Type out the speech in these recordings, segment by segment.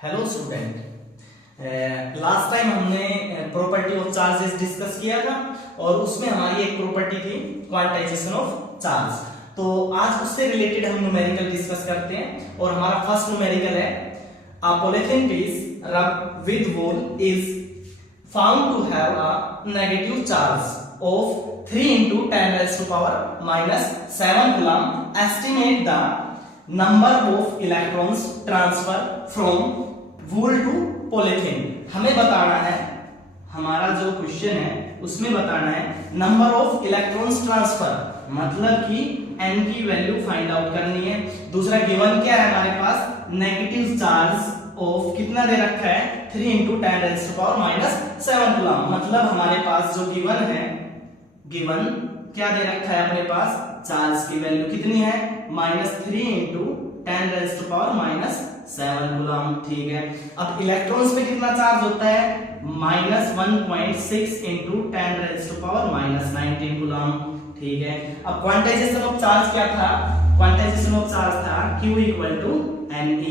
Hello student, last time हमने property of charges discuss किया था और उसमें हमारी एक प्रॉपर्टी थी क्वांटाइजेशन ऑफ चार्ज। तो आज उससे रिलेटेड हम न्यूमेरिकल डिस्कस करते हैं और हमारा फर्स्ट न्यूमेरिकल है a polythene piece rubbed with wool is found to have a negative charge of 3 into 10 raised to power minus 7 coulomb. Estimate the number of electrons transfer from wool to polythene. हमें बताना है, हमारा जो question है उसमें बताना है number of electrons transfer, मतलब कि n की वैल्यू फाइंड आउट करनी है। दूसरा गिवन क्या है हमारे पास, नेगेटिव चार्ज ऑफ कितना दे रखा है 3 into 10 raised to power minus 7 coulomb। मतलब हमारे पास जो गिवन है, गिवन क्या दे रखा है अपने पास, चार्ज की वैल्यू कितनी है -3 into 10 raised to power minus 7 coulomb. ठीक है, अब इलेक्ट्रॉन्स पे कितना चार्ज होता है -1.6 into 10 raised to power minus 19 coulomb. ठीक है, अब क्वांटाइजेशन ऑफ चार्ज क्या था, क्वांटाइजेशन ऑफ चार्ज था Q equal to Ne।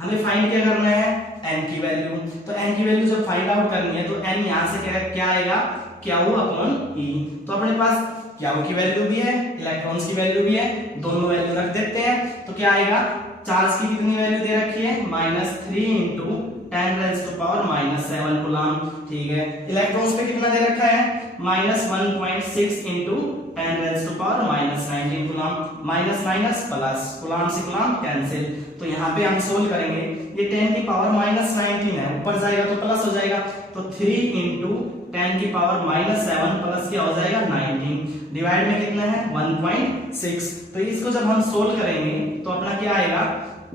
हमें फाइंड क्या करना है, n की वैल्यू। तो n की वैल्यू जब फाइंड आउट करनी है तो n यहां से क्या आएगा, Q upon E। तो अपने पास Q की वैल्यू भी है, इलेक्ट्रॉन्स की वैल्यू भी है, दोनों वैल्यू रख देते हैं। तो क्या आएगा, चार्ज की कितनी वैल्यू दे रखी है -3 into 10 raised to power minus 7 coulomb. ठीक है, इलेक्ट्रॉन्स पे कितना दे रखा है -1.6 into 10 raised to power minus 19 coulomb. Minus minus plus, coulomb से कूलम कैंसिल। तो यहाँ पे हम सोल्व करेंगे, ये 10 की पावर -19 है, ऊपर जाएगा तो प्लस हो जाएगा। तो 3 into 10 की पावर -7 प्लस क्या हो जाएगा 19, डिवाइड में कितना है 1.6। तो इसको जब हम सोल्व करेंगे तो अपना क्या आएगा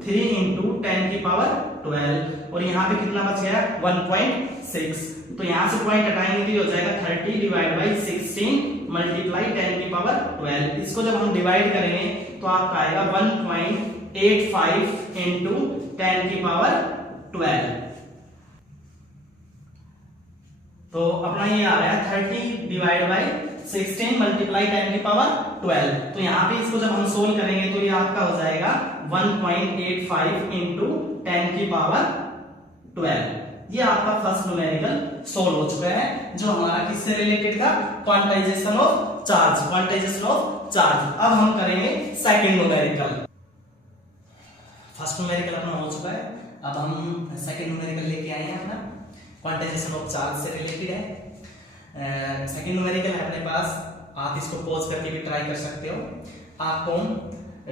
3 into 10 की पावर 12 और यहाँ पे कितना बच गया 1.6। तो यहाँ से पॉइंट हटाएंगे तो हो जाएगा 30 डिवाइड बाई 16 मल्टीप्लाई 10 की पावर 12। इसको जब हम डिवाइड करेंगे तो आपका आएगा 1.85 into 10 की पावर 12। तो अपना ये आ गया 30 डिवाइड बाई 16 मल्टीप्लाई 10 की पावर 12। तो यहाँ पे इसको जब हम सोल्व करेंगे तो ये आपका हो जाएगा 1.85 into 10 की पावर 12। ये आपका फर्स्ट न्यूमेरिकल सोल्व हो चुका है, जो हमारा किससे रिलेटेड था, quantization of charge, quantization of charge. अब हम करेंगे सेकंड न्यूमेरिकल। फर्स्ट न्यूमेरिकल अपना हो चुका है, अब हम सेकंड न्यूमेरिकल लेके आए हैं अपना, क्वांटाइजेशन ऑफ चार्ज से रिलेटेड है। सेकंड न्यूमेरिकल है अपने पास, आप इसको पॉज करके भी ट्राई कर सकते हो। A cone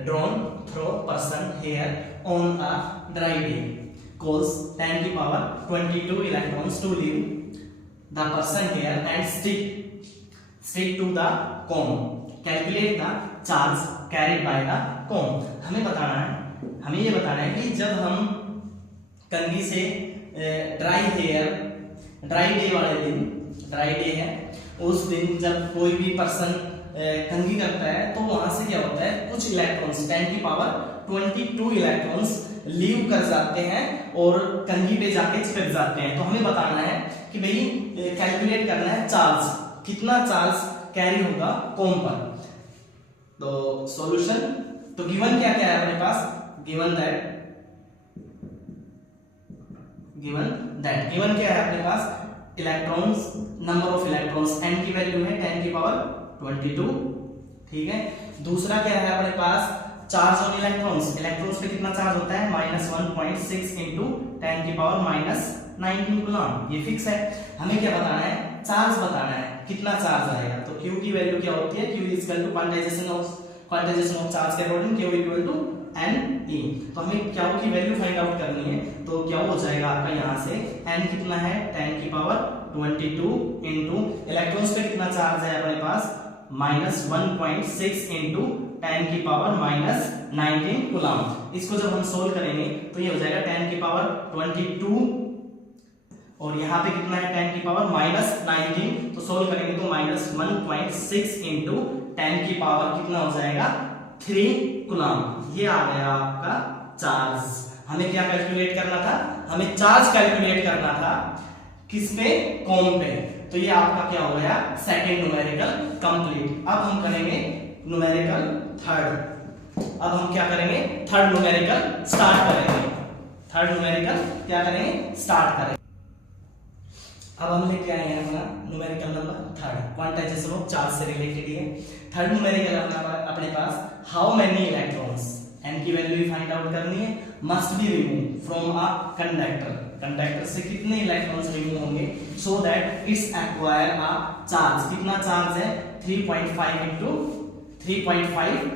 drawn through person here on a dry day cause 10 की power 22 electrons to leave the person here and stick to the cone. Calculate the charge carried by the cone. हमें बताना है, हमें ये बताना है कि जब हम कंघी से ड्राई डे वाले दिन, ड्राई डे है उस दिन जब कोई भी पर्सन कंघी करता है तो वहां से क्या होता है, कुछ इलेक्ट्रॉन्स 10 की पावर 22 इलेक्ट्रॉन्स लीव कर जाते हैं और कंघी पे जाके चिपक जाते हैं। तो हमें बताना है कि भाई कैलकुलेट करना है चार्ज, कितना चार्ज कैरी होगा कॉम पर। तो सॉल्यूशन, तो गिवन क्या क्या है अपने पास, गिवन क्या है अपने पास, electrons, number of electrons n की वैल्यू है 10 की पावर 22। ठीक है, दूसरा क्या है अपने पास, चार्ज ऑन इलेक्ट्रॉन्स, इलेक्ट्रॉन्स पे कितना चार्ज होता है -1.6 into 10 की पावर -19 कूलम, ये फिक्स है। हमें क्या बताना है, चार्ज बताना है, कितना चार्ज आएगा। तो Q की वैल्यू क्या होती है, Q equal to quantization of charge के according Q equal to Ne। तो हमें Q की वैल्यू फाइंड आउट करनी है, तो क्या हो जाएगा आपका यहाँ से n कितना है 10 की पावर 22 into इलेक्ट्रॉन्स पे कितना चार्ज है अपने पास -1.6 into 10 की पावर -19 कूलम। इसको जब हम सोल्व करेंगे तो ये हो जाएगा 10 की पावर 22 और यहाँ पे कितना है 10 की पावर -19। तो सोल्व करेंगे तो -1.6 into 10 की पावर कितना हो जाएगा 3 कूलम। ये आ गया आपका चार्ज। हमें क्या कैलकुलेट करना था, हमें चार्ज कैलकुलेट करना था किस पे, कॉम पे। तो ये आपका क्या हो गया सेकंड न्यूमेरिकल कंप्लीट। अब हम करेंगे न्यूमेरिकल थर्ड। अब हम क्या करेंगे, थर्ड न्यूमेरिकल स्टार्ट करेंगे। थर्ड न्यूमेरिकल क्या करेंगे, स्टार्ट करेंगे। अब हम लेके आए हैं अपना numerical number third, quantization of charge से रिलेटेड है। थर्ड न्यूमेरिकल अपने पास हाउ मेनी इलेक्ट्रॉन्स, n की वैल्यू फाइंड आउट करनी है, must be remove from a conductor, conductor से कितने इलेक्ट्रॉन्स रिमूव होंगे so that it's acquire a charge, कितना चार्ज है 3.5 इंटू 3.5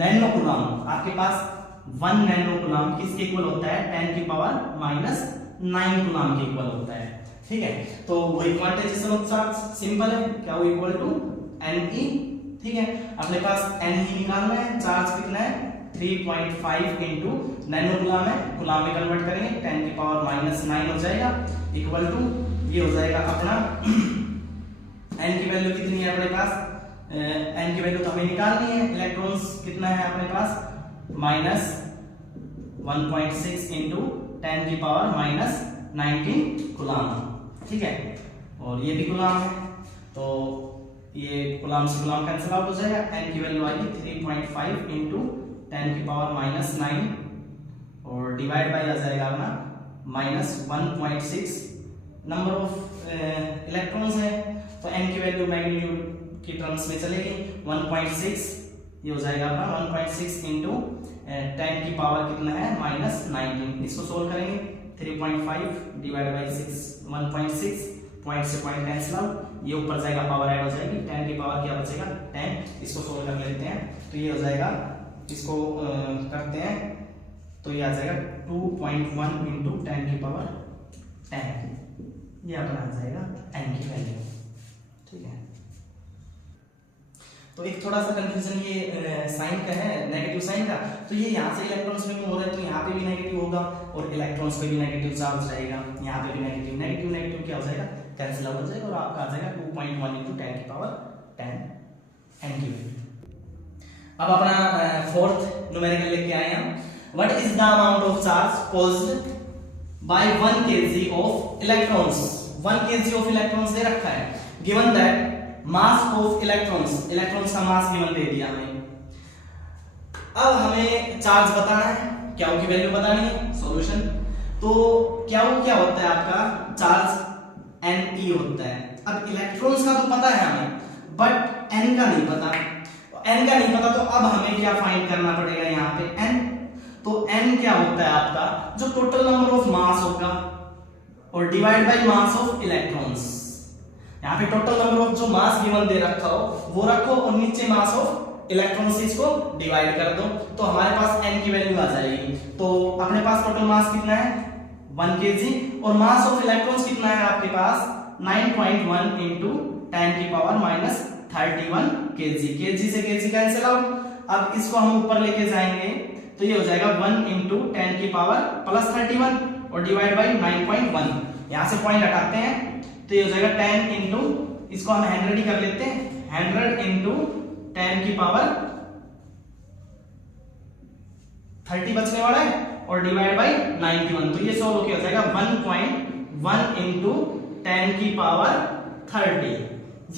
नैनो कूलम। आपके पास 1 नैनो कूलम किसके इक्वल होता है, 10 की पावर माइनस 9 कूलम के इक्वल होता है। ठीक है, तो वही क्वांटाइजेशन ऑफ चार्ज सिंपल है, क्या वो इक्वल टू Ne। ठीक है, अपने पास Ne निकालना है, चार्ज कितना है 3.5 इंटू नैनो कूलम है, कूलम में कन्वर्ट करेंगे 10 की पावर माइनस 9 हो जाएगा, इक्वल टू ये हो जाएगा अपना n की वैल्यू कितनी है अपने पास, n की वैल्यू तो हमें निकालनी है, इलेक्ट्रॉन्स कितना है अपने पास माइनस 1.6 इंटू 10 की पावर माइनस 19 कूलम। ठीक है, और ये भी कूलम है, तो ये कूलम से कूलम कैंसिल आउट हो जाएगा, n की वैल्यू आएगी 3.5 इंटू 10 की पावर माइनस 9 और डिवाइड बाय आ जाएगा अपना माइनस 1.6 नंबर ऑफ इलेक्ट्रॉन्स है, तो n की वैल्यू मैग्नीट्यूड की टर्म्स में चलेगी 1.6, ये हो जाएगा अपना 1.6 इंटू 10 की पावर कितना है माइनस 19। इसको सोल्व करेंगे 3.5 डिवाइड बाई 6 1.6, पॉइंट से पॉइंट कैंसिल आउट, ये ऊपर जाएगा पावर ऐड हो जाएगी, 10 की पावर क्या बचेगा 10। इसको सोल्व कर लेते हैं, तो ये हो जाएगा, इसको करते हैं तो ये आ जाएगा 2.1 इंटू 10 की पावर 10, ये अपना आ जाएगा n की वैल्यू। ठीक है, तो एक थोड़ा सा कंफ्यूजन ये साइन का है, नेगेटिव साइन का, तो ये यहाँ से इलेक्ट्रॉन्स रिमूव हो रहे हैं तो यहाँ पे भी नेगेटिव होगा और इलेक्ट्रॉन्स पे भी नेगेटिव चार्ज रहेगा, यहाँ पे भी नेगेटिव नेगेटिव नेगेटिव क्या हो जाएगा कैंसिल आउट हो जाएगा और आपका आ जाएगा 2.1 इंटू 10 की पावर 10 n की वैल्यू। अब अपना फोर्थ न्यूमेरिकल लेके आए हम, what is the amount of charge caused by 1 kg of electrons, 1 kg of electrons they रखा है, given that mass of electrons, electrons का मास गिवन दे दिया हमें। अब हमें चार्ज बताना है, क्या की वैल्यू बतानी है, सॉल्यूशन। तो क्या होता है आपका चार्ज Ne होता है। अब इलेक्ट्रॉन्स का तो पता है हमें, बट n का नहीं पता, n का नहीं पता, तो अब हमें क्या फाइंड करना पड़ेगा यहाँ पे n। तो n क्या होता है आपका, जो टोटल नंबर ऑफ मास होगा और divide by mass of electrons. यहाँ पे टोटल नंबर ऑफ जो मास गिवन दे रखा हो वो रखो और नीचे मास ऑफ इलेक्ट्रॉन से इसको डिवाइड कर दो, तो हमारे पास n की वैल्यू आ जाएगी। तो अपने पास टोटल मास कितना है 1 kg और मास ऑफ इलेक्ट्रॉन्स कितना है आपके पास 9.1 इंटू 10 की पावर माइनस 31 kg, kg से kg कैंसिल आउट। अब इसको हम ऊपर लेके जाएंगे तो ये हो जाएगा 1 इंटू 10 की पावर प्लस 31 और डिवाइड बाई 9.1, यहाँ से पॉइंट हटाते हैं तो ये हो जाएगा 10 इंटू, इसको हम 100 ही कर लेते हैं, 100 इंटू 10 की पावर 30 बचने वाला है और डिवाइड बाई 91, तो ये सॉल्व होके हो जाएगा 1.1 इंटू 10 की पावर 30।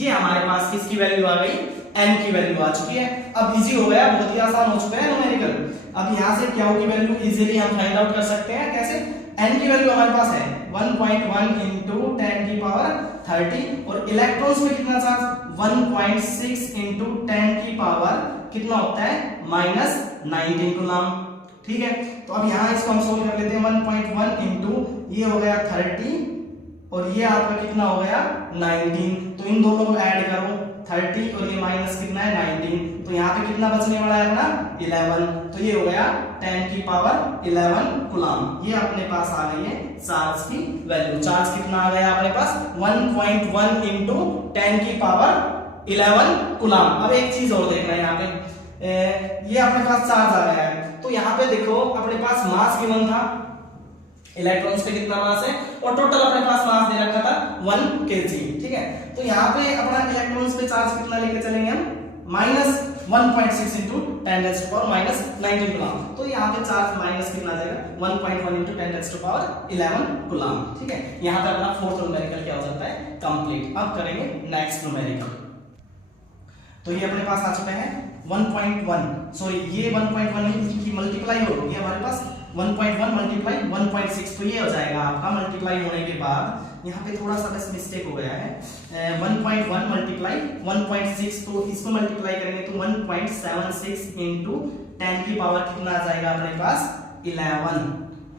ये हमारे पास किसकी वैल्यू आ गई, n की वैल्यू आ चुकी है। अब इजी हो गया, बहुत ही आसान हो चुका है न्यूमेरिकल। अब यहाँ से क्या की वैल्यू इजीली हम फाइंड आउट कर सकते हैं, कैसे, n की वैल्यू हमारे पास है 1.1 इंटू 10 की पावर 30 और इलेक्ट्रॉन्स में कितना चार्ज 1.6 इंटू 10 की पावर कितना होता है माइनस 19 कूलम। ठीक है, तो अब यहाँ इसको हम सोल्व कर लेते हैं, 1.1 इंटू ये हो गया 30 और ये आपका कितना हो गया 19, तो इन दोनों को ऐड करो 30 और ये माइनस कितना है 19, तो यहाँ पे कितना बचने वाला है अपना 11, तो ये हो गया 10 की पावर 11 कूलम। ये अपने पास आ गई है चार्ज की वैल्यू। चार्ज कितना आ गया अपने पास 1.1 इंटू 10 की पावर 11 कूलम। अब एक चीज और देखना है यहाँ पे, ये अपने पास चार्ज आ गया है, तो यहाँ पे देखो अपने पास मास गिवन था, इलेक्ट्रॉन्स पे कितना मास है और टोटल अपने पास मास दे रखा था 1 kg। ठीक है, तो यहाँ पे अपना इलेक्ट्रॉन्स पे चार्ज कितना लेके चलेंगे हम minus 1.6 into 10 raise to power minus 19 coulomb, तो यहाँ पे चार्ज माइनस कितना आ जाएगा 1.1 into 10 raise to power 11 coulomb. ठीक है, यहाँ पे अपना फोर्थ न्यूमेरिकल क्या हो जाता है कंप्लीट। अब करेंगे नेक्स्ट न्यूमेरिकल, तो ये अपने पास आ चुका है 1.1, सॉरी ये 1.1 नहीं, इसकी मल्टीप्लाई होगी हमारे पास 1.1 मल्टीप्लाई 1.6, तो ये हो जाएगा आपका मल्टीप्लाई होने के बाद यहाँ पे थोड़ा सा बस मिस्टेक हो गया है। 1.1 मल्टीप्लाई 1.6, तो इसको मल्टीप्लाई करेंगे तो 1.76 इंटू 10 की पावर कितना आ जाएगा अपने पास 11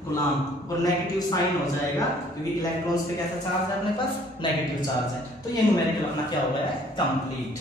गुलाम, और नेगेटिव साइन हो जाएगा क्योंकि इलेक्ट्रॉन्स पे कैसा चार्ज है अपने पास, नेगेटिव चार्ज है। तो ये न्यूमेरिकल अपना क्या हो गया है, कंप्लीट।